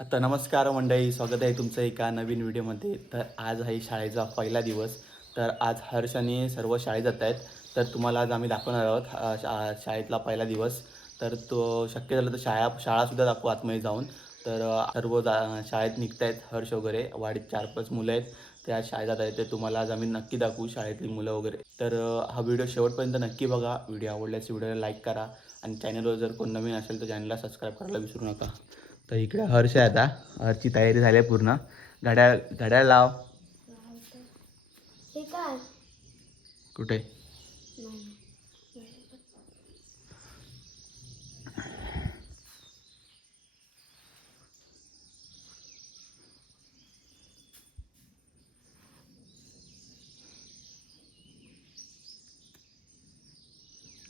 आता नमस्कार मंडळी, स्वागत आहे तुमचं एका नवीन व्हिडिओमध्ये. तर आज आहे शाळेचा पहिला दिवस. तर आज हर्ष आणि सर्व शाळेत जात आहेत. तर तुम्हाला आज आम्ही दाखवणार आहोत शाळेतला पहिला दिवस. तर तो शक्य झालं तर शाळासुद्धा दाखवू आतमध्ये जाऊन. तर सर्व शाळेत निघत आहेत. हर्ष वगैरे वाडीत 4-5 मुलं आहेत, ते आज शाळेत जात आहेत. ते तुम्हाला आज आम्ही नक्की दाखवू शाळेतली मुलं वगैरे. तर हा व्हिडिओ शेवटपर्यंत नक्की बघा. व्हिडिओ आवडल्यास व्हिडिओला लाईक करा आणि चॅनलवर जर कोण नवीन असेल तर चॅनलला सबस्क्राईब करायला विसरू नका. तर इकडे हर्ष आहे. आता हर्षची तयारी झाली आहे पूर्ण. घड्याळ लाव. हे काय कुठे? नाही.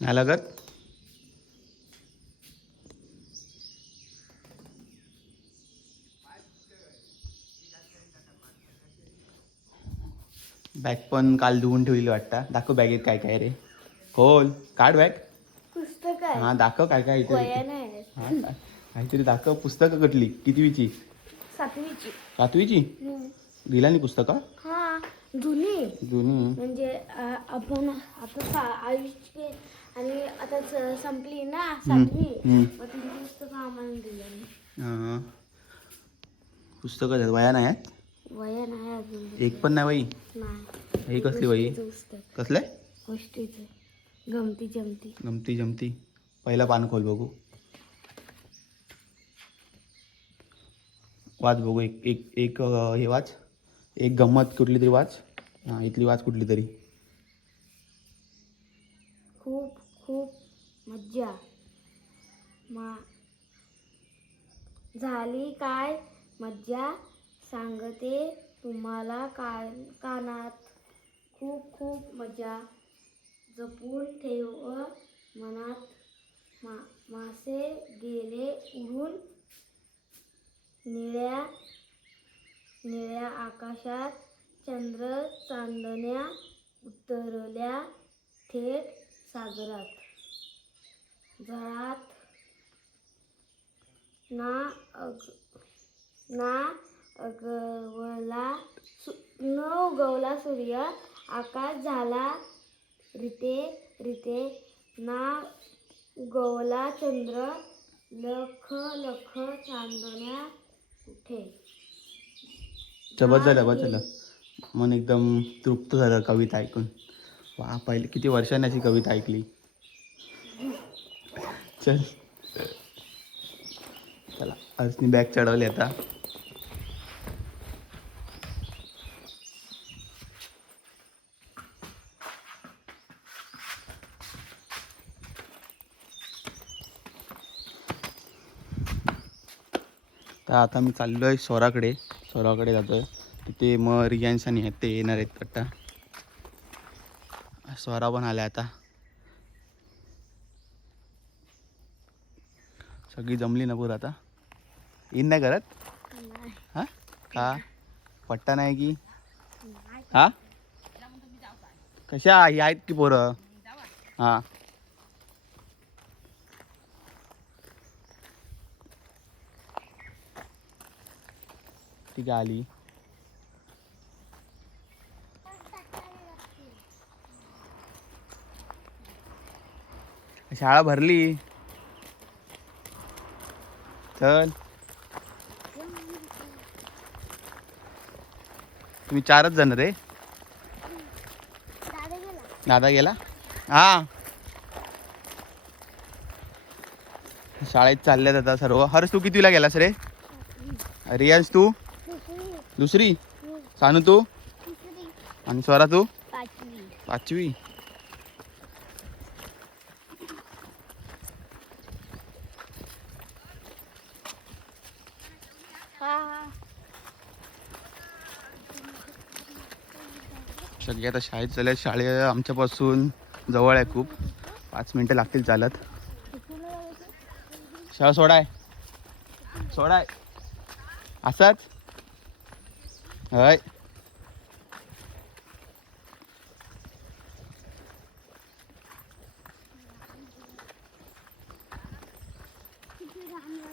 नाही लागत. बॅग पण काल धुवून ठेवली वाटतं. दाखव बॅगेत काय काय रे. खोल, काढ बॅग. पुस्तक आहे. हां दाखव काय काय इथे. वह्या नाही. हां काहीतरी दाखव. पुस्तकं कुठली? कितवीची? 7वीची. 7वीची? दिला नाही पुस्तकं? हा जुनी जुनी. म्हणजे आपण आता आयुष्य आणि आता संपली ना 7वी. मग ती पुस्तकं आम्हाला दिली. हां पुस्तकं आहेत, वह्या नाही आहेत. वह्या नाही अजून. एक पण नाही वही. नाही. ही कसली वही? पुस्तक कसलं? गोष्टीचं गमती जमती. गमती जमती. पहिला पान खोल बघू. वाच बघू. एक एक एक हे वाच. एक गंमत कुठली तरी वाच. हां इथली वाच कुठली तरी. खूप खूप मज्जा झाली काय मज्जा सांगते तुम्हाला कानात. खूप खूप मजा जपून ठेव मनात. मासे गेले उडून निळ्या निळ्या आकाशात. चंद्र चांदण्या उतरल्या थेट सागरात. जळात ना उगवला सूर्य. आकाश झाला रिते रिते. ना उगवला चंद्र. लख लख चांदण्या उठे. बस झालं. मन एकदम तृप्त झालं कविता ऐकून. वा पहिले किती वर्षांनी अशी कविता ऐकली. चल चला अर्शनी बॅग चढवली आता. तर आता मी चाललो आहे स्वराकडे जातो आहे. तिथे मग रियांश आणि आहेत ते येणार आहेत वाटतं. स्वरा पण आल्या आता. सगळी जमली ना पूर आता. इन नाही करत. हां का पट्टा नाही की. हां कशा ही आहेत की पोरं. हां ठीक आहे आली. शाळा भरली. चल तुम्ही 4च जण रे. दादा गेला. हा शाळेत चालल्यात आता सर्व. हर्ष तू कितवीला गेलास रे? रियांश तू? दुसरी. सानू तू? आणि स्वरा तू? 5वी. सगळे आता शाळेत चालले. शाळे आमच्यापासून जवळ आहे खूप. 5 मिनटं लागतील चालत. शाळा सोडाय असाच हय.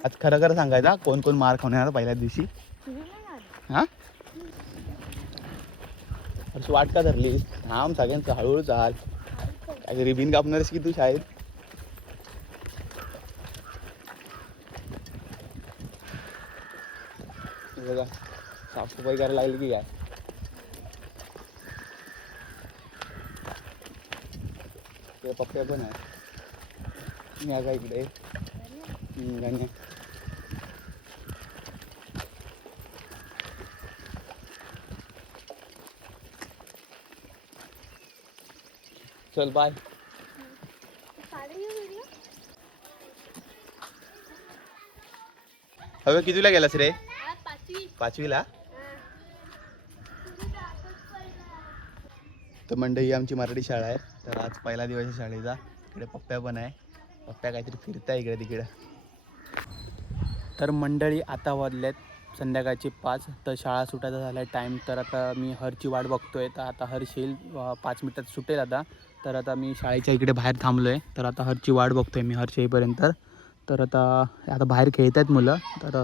आज खरं खरं सांगायचा कोण कोण मार खाऊन येणार पहिल्या दिवशी. हा अशी वाट का धरली? थांब सगळ्यांचं हळूहळू चाल. काय रिबीन कापणारच की तू शाळेत? बघा साफसफाई करायला लागली की काय? ते पप्प्या पण आहे. मी का इकडे गाणे. चल बाय. हवे कितीला गेलास रे? 5वीला. तर मंडळी ही आमची मराठी शाळा आहे. तर आज पहिला दिवस आहे शाळेचा. इकडे पप्प्या पण आहे. पप्प्या काहीतरी फिरताय इकडे तिकडे. तर मंडळी आता वाजलेत संध्याकाळचे 5. तर शाळा सुटायचा झाला आहे टाईम. तर आता मी हरची वाट बघतोय. तर आता हर्ष येईल 5 मिनिटात सुटेल आता. तर आता मी शाळेच्या इकडे बाहेर थांबलो आहे. तर आता हरची वाट बघतोय मी हर्ष येईपर्यंत. तर आता बाहेर खेळत आहेत मुलं. तर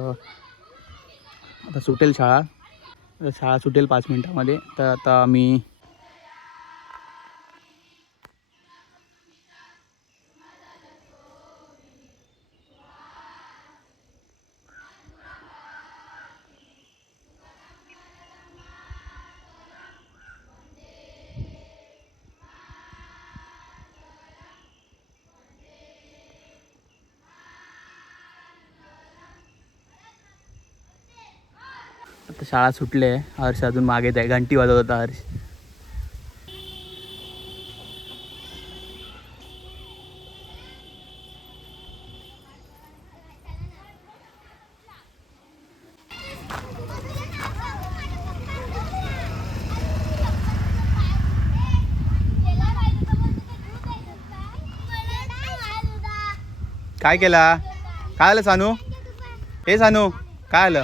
आता सुटेल शाळा. शाळा सुटेल 5 मिनिटामध्ये. तर आता मी आता शाळा सुटली आहे. हर्ष अजून मागेच आहे. घंटी वाजवत होता हर्ष. काय केला? काय आलं सानू? हे सानू काय आलं?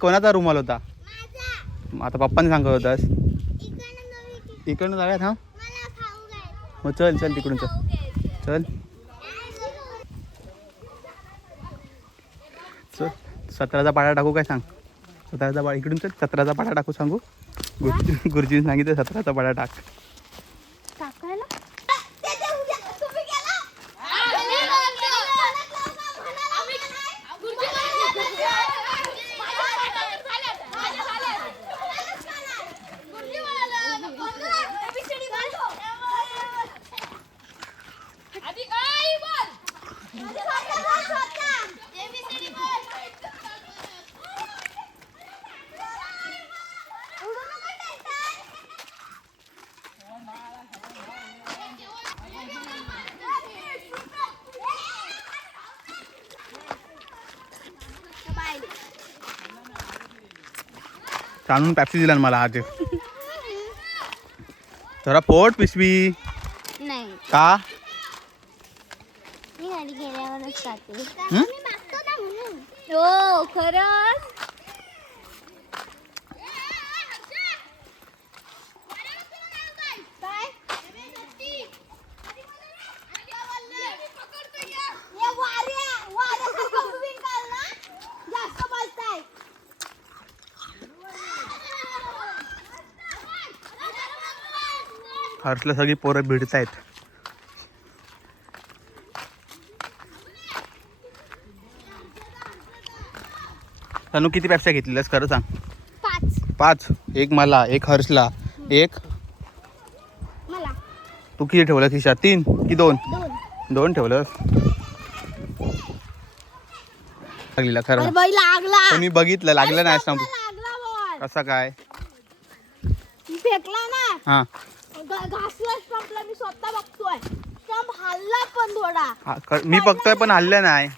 कोणाचा रुमाल होता? आता पप्पाने सांगत होतास. इकडनं जाऊयात. हा मग चल चल तिकडून चल. चल 17चा पाडा टाकू काय सांग? 17चा पाडा इकडून चल. 17चा पाडा टाकू सांगू? गुरुजीने सांगितलं 17चा पाडा टाक. ताणून पॅप्सी दिला मला आज. जरा पोट पिशवी नाही का? मी गाडी गेल्यावरच खाते. हो खरंच. हर्षला सगळी पोरं भिडतायत. तनु किती पॅप्स्या घेतलेल्यास खरं सांग? 5. एक मला, एक हर्षला, एक मला. तू किती ठेवलं खिशात? 3 की 2? 2 ठेवलं. लागलेला खरं लागला. पण मी बघितलं लागलं नाही सांगू. कसा काय फेकला ना. हा घासला स्टंपला. मी स्वतः बघतोय. स्टंप हल्ला पण थोडा. मी बघतोय पण हल्लं नाही.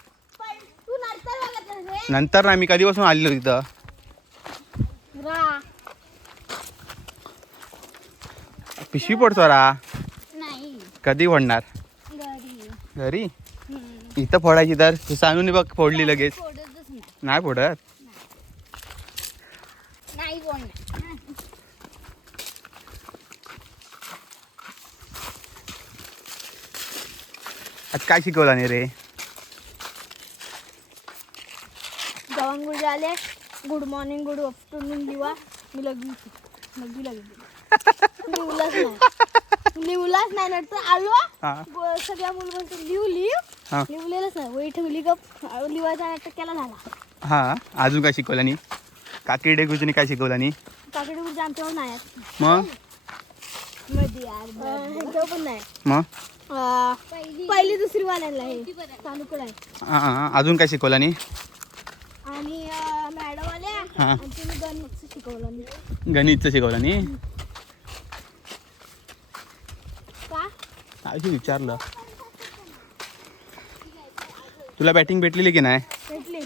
तू नंतर बघत रे. नंतर नाही. मी कधीपासून आलेलो तिथं. पिशवी पडतो रा. नाही कधी फोडणार? घरी इथं फोडायची. तर सानूने बघ फोडली लगेच. नाही फोडत. नाही फोडणार. आज काय शिकवलं नाही रे? जवान गुरुजी आले. गुड मॉर्निंग गुड आफ्टरनून लिवा. मी लिवलाच नाही ना तर आलो. सगळ्या मुलं म्हणतो लिवलेलंच नाही. वही ठेवली गप लिवायचा नाटक केला झाला. हा अजून काय शिकवलं नाही? काकीडे गुरुजीने काय शिकवलं नाही? काकडे गुरुजी आमच्यावर नाही आहेत. मग ह्यांच्यावर पण नाही. मग पहिली दुसरी वाल्यांना हे चालू कराय. अजून काय शिकवलं नाही? आणि मॅडम आल्या हा. आणि तिने गणित शिकवलं नाही. गणितचं शिकवलं नाही? का काय विचारलं तुला बॅटिंग भेटलेली की नाही? भेटली.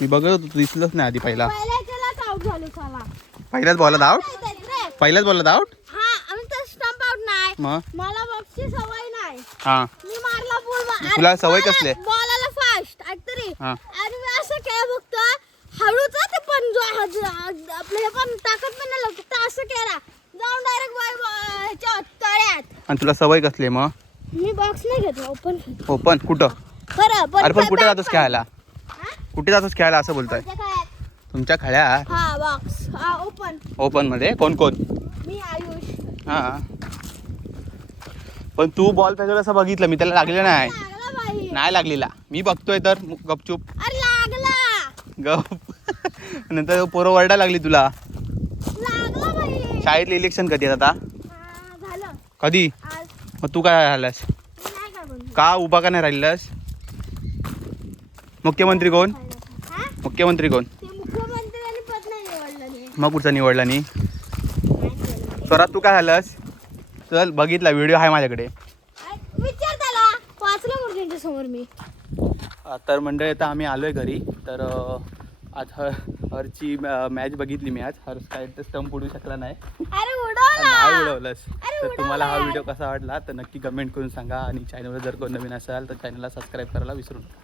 मी बघत होतो तू दिसलंच नाही आधी. पहिल्या याच्यालाच आउट झालो साला. पहिल्याच बॉलला आउट? पहिल्याच बॉलला आउट? हा आम्ही तर स्टंप आउट नाही. मग मला बॉक्सची सवय नाही. हा मी मारला बॉल. तुला सवय कसली? बॉलाला फास्ट ऐकतरी. हा आणि मी असं काय फक्त हळूच ते पण आपलं हे पण टाकत पण नाही फक्त असं केला जाऊन डायरेक्ट ह्याच्या तळ्यात. आणि तुला सवय कसली मग? मी बॉक्स नाही घेतला ओपन. ओपन कुठं? खरं अरे पण कुठे जातोस खेळायला? हा? कुठे जातोस खेळायला असं बोलतोय? आमच्या काय तुमच्या खळ्यात हा बॉक्स हा ओपन. ओपन मध्ये कोण कोण? मी आयुष. हा पण तू बॉल फेकवला असं बघितलं मी, त्याला लागलेलं नाही. लागला बाई. नाही लागलेला मी बघतोय तर गपचूप अरे लागला. गप नंतर पोरं वरडा लागली तुला. लागला बाई. शाळेतले इलेक्शन कधी आहेत आता? हा, झालं कधी? आज. मग तू काय राहिलास? मी नाही काय बनलो. का उभा का नाही राहिलास? मुख्यमंत्री कोण? हा? मुख्यमंत्री कोण? ते मुख्यमंत्र्यांनी पद नाही निवडलं नाही. मग पुढचा निवडला नाही? निवडलं. स्वरात तू काय झालंस? चल बघितला व्हिडिओ आहे माझ्याकडे. विचार त्याला वाचलं म्हणून त्यांच्या समोर मी. तर मंडळी आता आम्ही आलो आहे घरी. तर आज हरची मॅच बघितली मी आज. हर काय तर स्टंप उडू शकला नाही. अरे उडवला. नाही उडवलंस. अरे तर तुम्हाला हा उडवला. व्हिडिओ कसा वाटला तर नक्की कमेंट करून सांगा. आणि चॅनलवर जर कोण नवीन असाल तर चॅनलला सबस्क्राईब करायला विसरू नका.